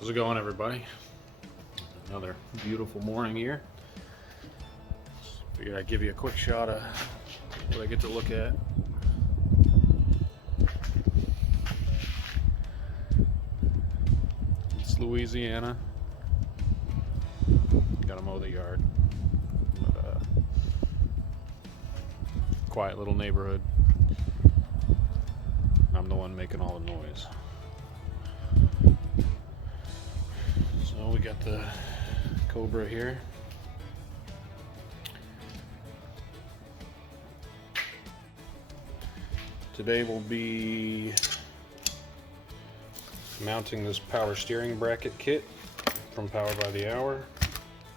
How's it going, everybody? Another beautiful morning here. Figured I'd give you a quick shot of what I get to look at. It's Louisiana. Gotta mow the yard. But, quiet little neighborhood. I'm the one making all the noise. So we got the Cobra here. Today we'll be mounting this power steering bracket kit from Power by the Hour.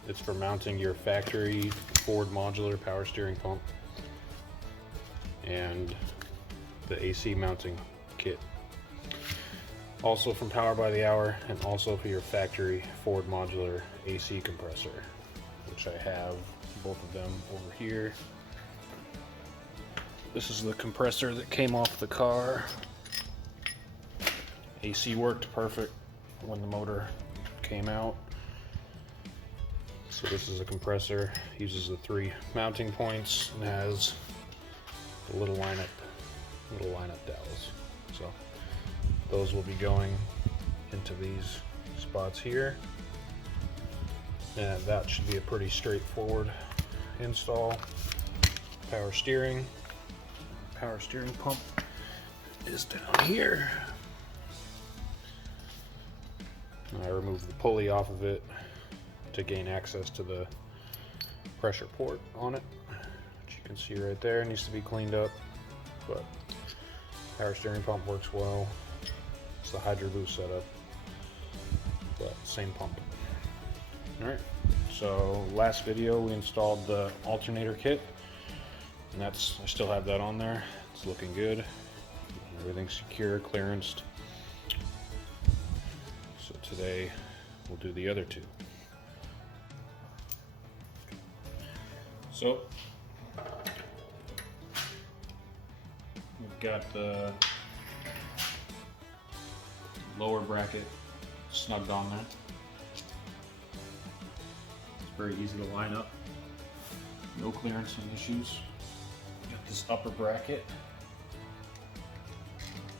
It's for mounting your factory Ford modular power steering pump and the AC mounting kit. Also from Power by the Hour, and also for your factory Ford modular AC compressor, which I have both of them over here. This is the compressor that came off the car. AC worked perfect when the motor came out. So this is a compressor, uses the 3 mounting points and has the little lineup dowels. So those will be going into these spots here, and that should be a pretty straightforward install. Power steering pump is down here. I removed the pulley off of it to gain access to the pressure port on it, which you can see right there. It needs to be cleaned up, but power steering pump works well. It's the Hydro Boost setup, but same pump. Alright, so last video we installed the alternator kit, and I still have that on there. It's looking good. Everything's secure, clearanced. So today we'll do the other 2. So we've got the lower bracket snugged on there. It's very easy to line up. No clearancing issues. Got this upper bracket,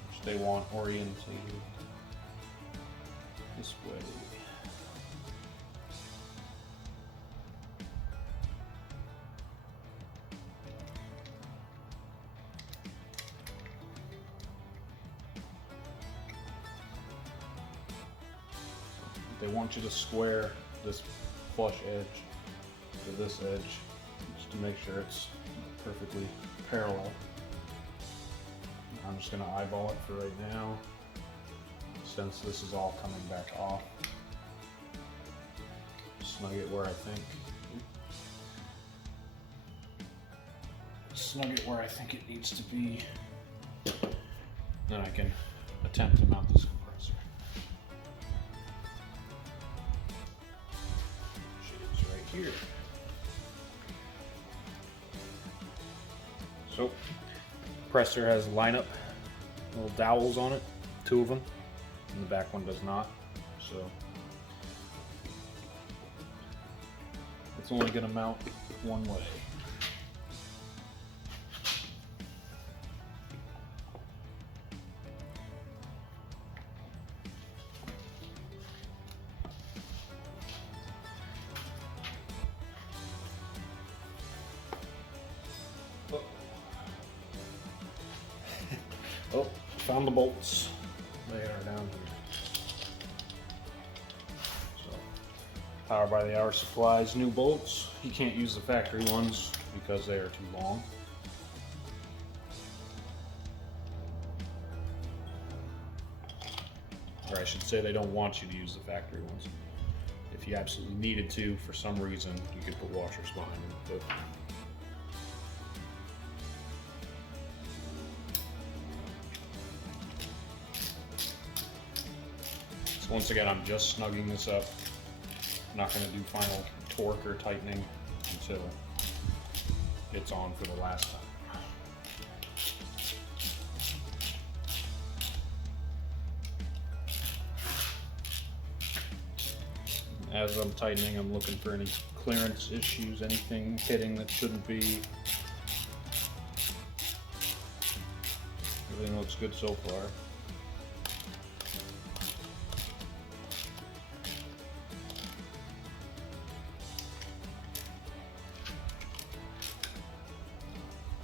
which they want oriented this way. They want you to square this flush edge to this edge just to make sure it's perfectly parallel. I'm just going to eyeball it for right now, since this is all coming back off. Snug it where I think it needs to be. Then I can attempt to mount this compressor. Shades right here. So, compressor has lineup little dowels on it, 2 of them, and the back one does not. So it's only going to mount one way. Oh, found the bolts. They are down here. So, Power by the Hour supplies new bolts. You can't use the factory ones because they are too long. Or I should say, they don't want you to use the factory ones. If you absolutely needed to, for some reason, you could put washers behind them. But once again, I'm just snugging this up. I'm not going to do final torque or tightening until it's on for the last time. as I'm tightening, I'm looking for any clearance issues, anything hitting that shouldn't be. Everything looks good so far.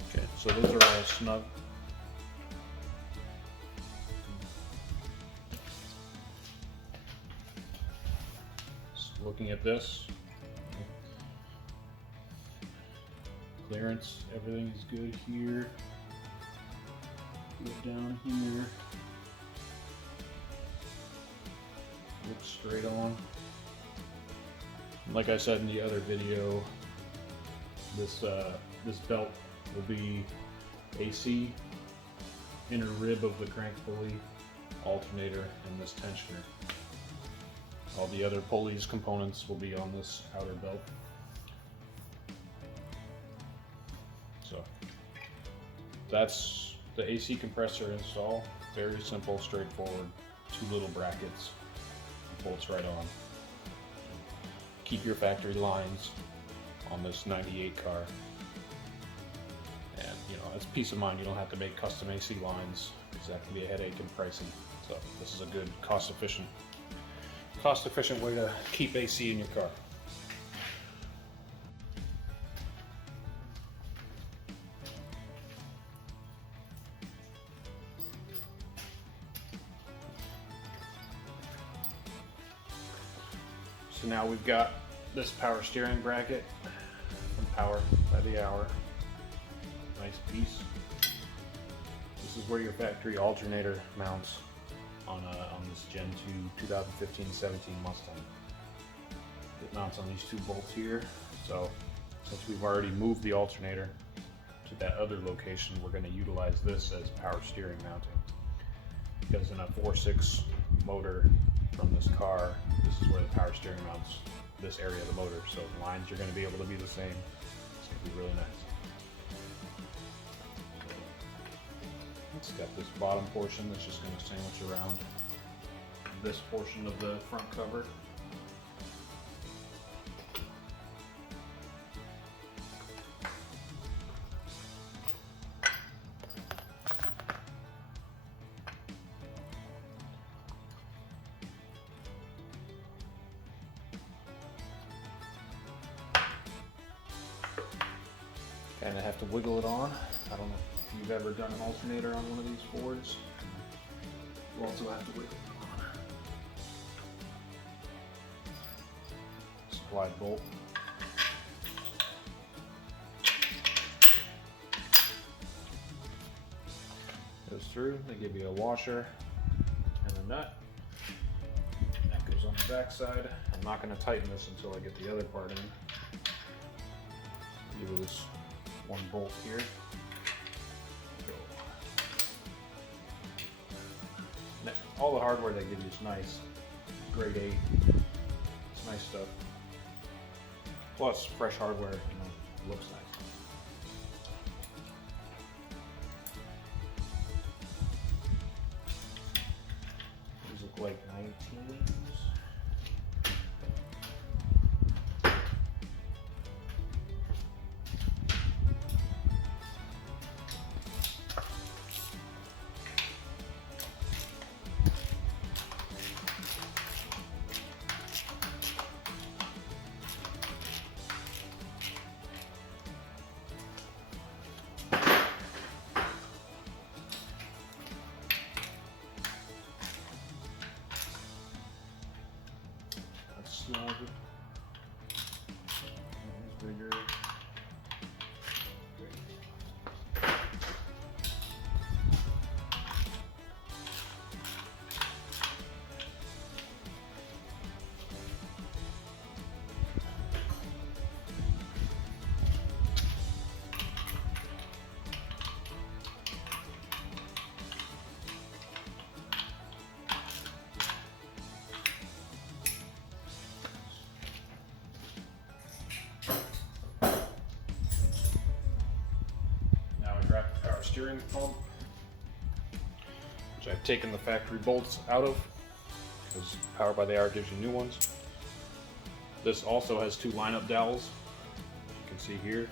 Okay, so those are all snug. So looking at this, clearance, everything is good here. Look down here. Looks straight on. Like I said in the other video, this belt will be AC, inner rib of the crank pulley, alternator, and this tensioner. All the other pulleys components will be on this outer belt. So that's the AC compressor install. Very simple, straightforward. 2 little brackets, bolts right on. Keep your factory lines on this 98 car. And you know, it's peace of mind. You don't have to make custom AC lines because that can be a headache and pricey. So this is a good cost-efficient way to keep AC in your car. So now we've got this power steering bracket from Power by the Hour. Nice piece. This is where your factory alternator mounts on this Gen 2 2015-17 Mustang. It mounts on these 2 bolts here. So since we've already moved the alternator to that other location, we're going to utilize this as power steering mounting. Because in a 4.6 motor from this car, this is where the power steering mounts this area of the motor. So the lines are going to be able to be the same. It's going to be really nice. It's got this bottom portion that's just going to sandwich around this portion of the front cover. Kind of have to wiggle it on. I don't know if you've ever done an alternator on one of these Fords. You also have to wiggle it on. Supplied bolt. Goes through. They give you a washer and a nut. That goes on the back side. I'm not going to tighten this until I get the other part in. Give it this 1 bolt here. Go. All the hardware they give you is nice. Grade 8. It's nice stuff. Plus, fresh hardware, you know, looks nice. These look like 19s. Snug. It's bigger. Steering pump, which I've taken the factory bolts out of because Power by the Hour gives you new ones. This also has 2 lineup dowels. You can see here.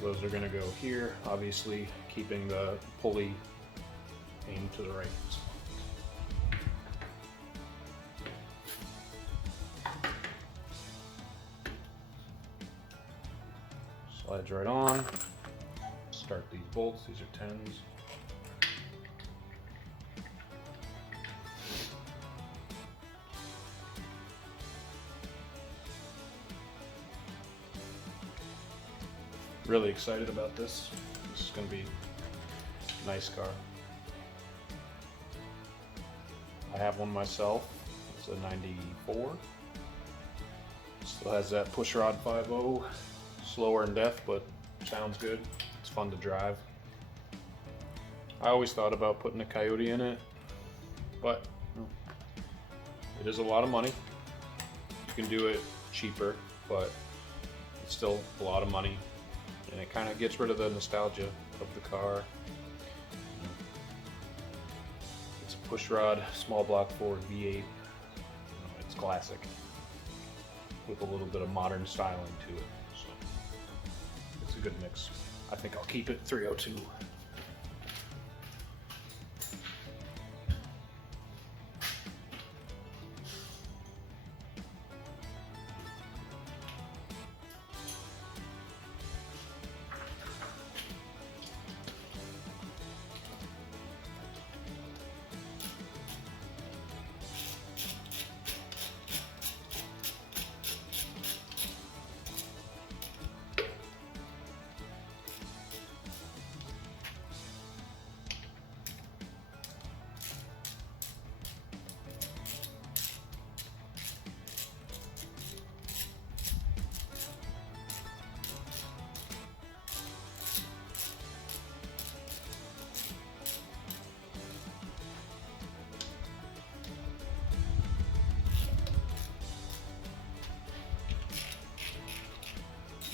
Those are going to go here, obviously keeping the pulley aimed to the right. Slides right on. Start these bolts. These are 10s. Really excited about this. This is going to be a nice car. I have one myself. It's a 94. Still has that pushrod 5.0. Slower in depth, but sounds good. It's fun to drive. I always thought about putting a Coyote in it, but it is a lot of money. You can do it cheaper, but it's still a lot of money. And it kind of gets rid of the nostalgia of the car. It's a pushrod, small block Ford V8. It's classic with a little bit of modern styling to it. So it's a good mix. I think I'll keep it 302.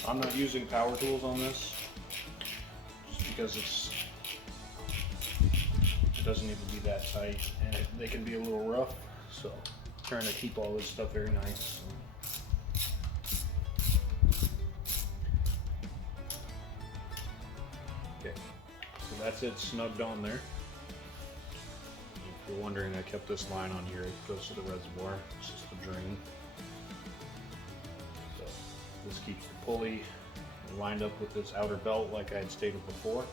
I'm not using power tools on this just because it doesn't need to be that tight, and they can be a little rough, so I'm trying to keep all this stuff very nice. Okay, so that's it snugged on there. If you're wondering, I kept this line on here. It goes to the reservoir. It's just the drain. This keeps the pulley lined up with this outer belt like I had stated before.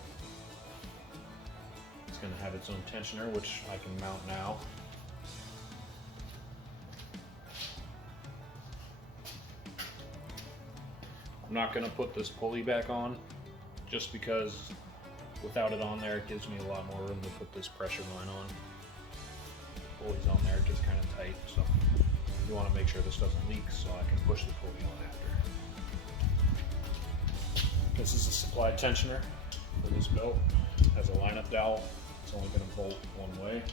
It's going to have its own tensioner, which I can mount now. I'm not going to put this pulley back on just because without it on there it gives me a lot more room to put this pressure line on. The pulley's on there, it gets kind of tight, so you want to make sure this doesn't leak so I can push the pulley on after. This is a supplied tensioner for this belt. It has a lineup dowel. It's only going to bolt one way.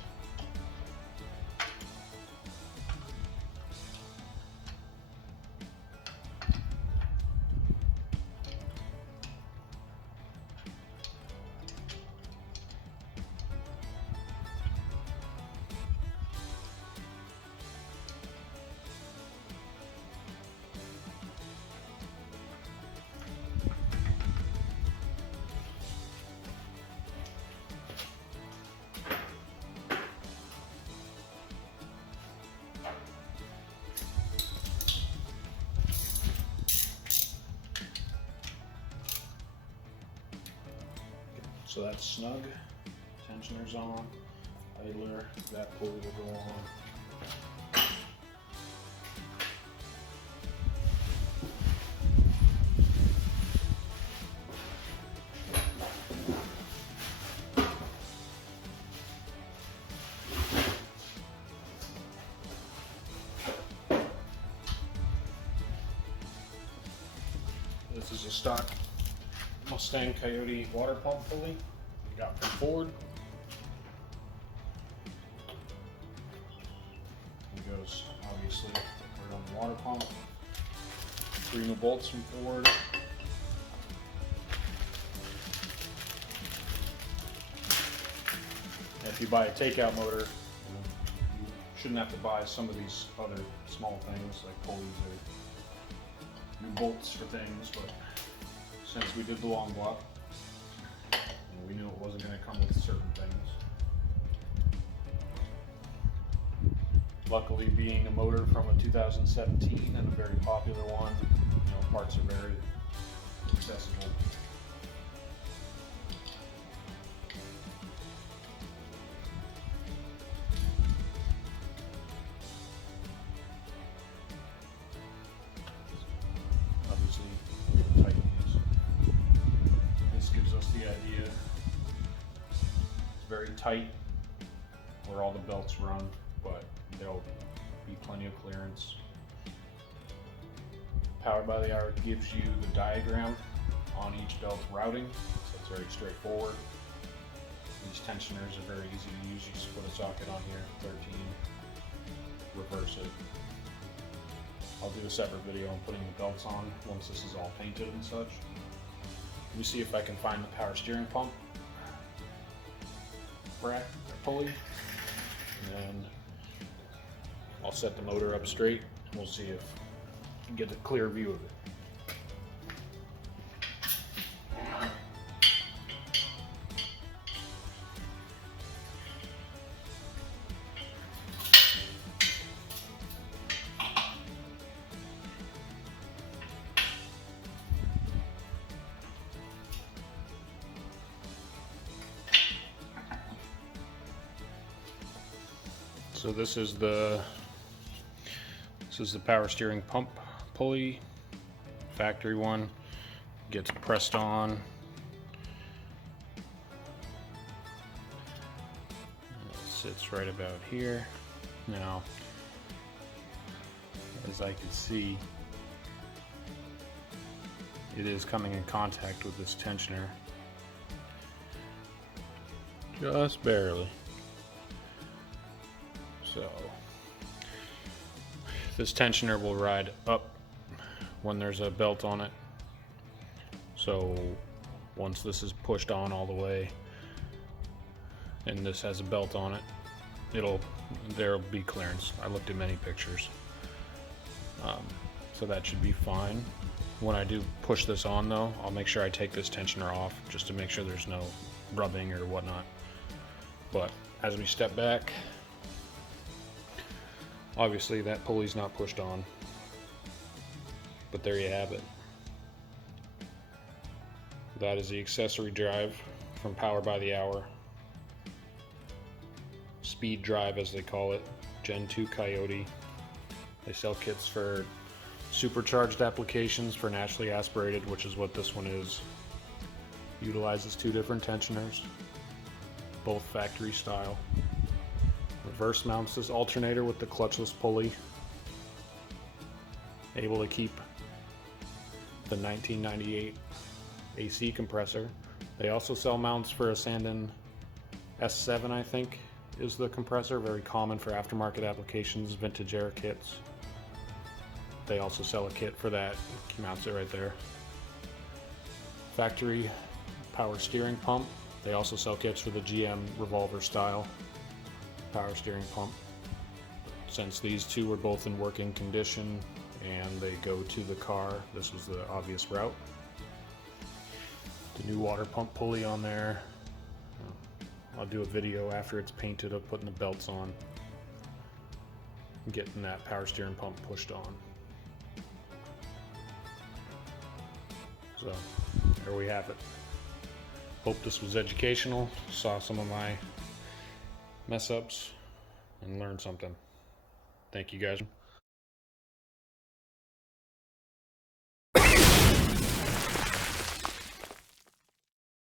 So that's snug, tensioner's on, idler, that pulley will go on. This is a stock Mustang Coyote water pump pulley I got from Ford. It goes obviously right on the water pump. 3 new bolts from Ford. And if you buy a takeout motor, you shouldn't have to buy some of these other small things like pulleys or new bolts for things, but since we did the long block, we knew it wasn't going to come with certain things. Luckily, being a motor from a 2017 and a very popular one, parts are very accessible. Obviously, tighten these. This gives us the idea. It's very tight where all the belts run, but there'll be plenty of clearance. Powered by the Hour gives you the diagram on each belt's routing, so it's very straightforward. These tensioners are very easy to use. You just put a socket on here, 13, reverse it. I'll do a separate video on putting the belts on once this is all painted and such. Let me see if I can find the power steering pump bracket or pulley, and then I'll set the motor up straight and we'll see if we can get a clear view of it. So this is the power steering pump pulley, factory one. Gets pressed on. It sits right about here. Now, as I can see, it is coming in contact with this tensioner. Just barely. So this tensioner will ride up when there's a belt on it. So once this is pushed on all the way and this has a belt on it, there'll be clearance. I looked at many pictures. So that should be fine. When I do push this on though, I'll make sure I take this tensioner off just to make sure there's no rubbing or whatnot. But as we step back, obviously that pulley's not pushed on, but there you have it. That is the accessory drive from Power by the Hour. Speed drive as they call it, Gen 2 Coyote. They sell kits for supercharged applications for naturally aspirated, which is what this one is. Utilizes two different tensioners, both factory style. Reverse mounts this alternator with the clutchless pulley. Able to keep the 1998 AC compressor. They also sell mounts for a Sandon S7, I think, is the compressor. Very common for aftermarket applications, vintage air kits. They also sell a kit for that. Mounts it right there. Factory power steering pump. They also sell kits for the GM revolver style power steering pump. Since these two were both in working condition and they go to the car, this was the obvious route. The new water pump pulley on there. I'll do a video after it's painted of putting the belts on, getting that power steering pump pushed on. So there we have it. Hope this was educational. Saw some of my mess ups and learned something. Thank you guys.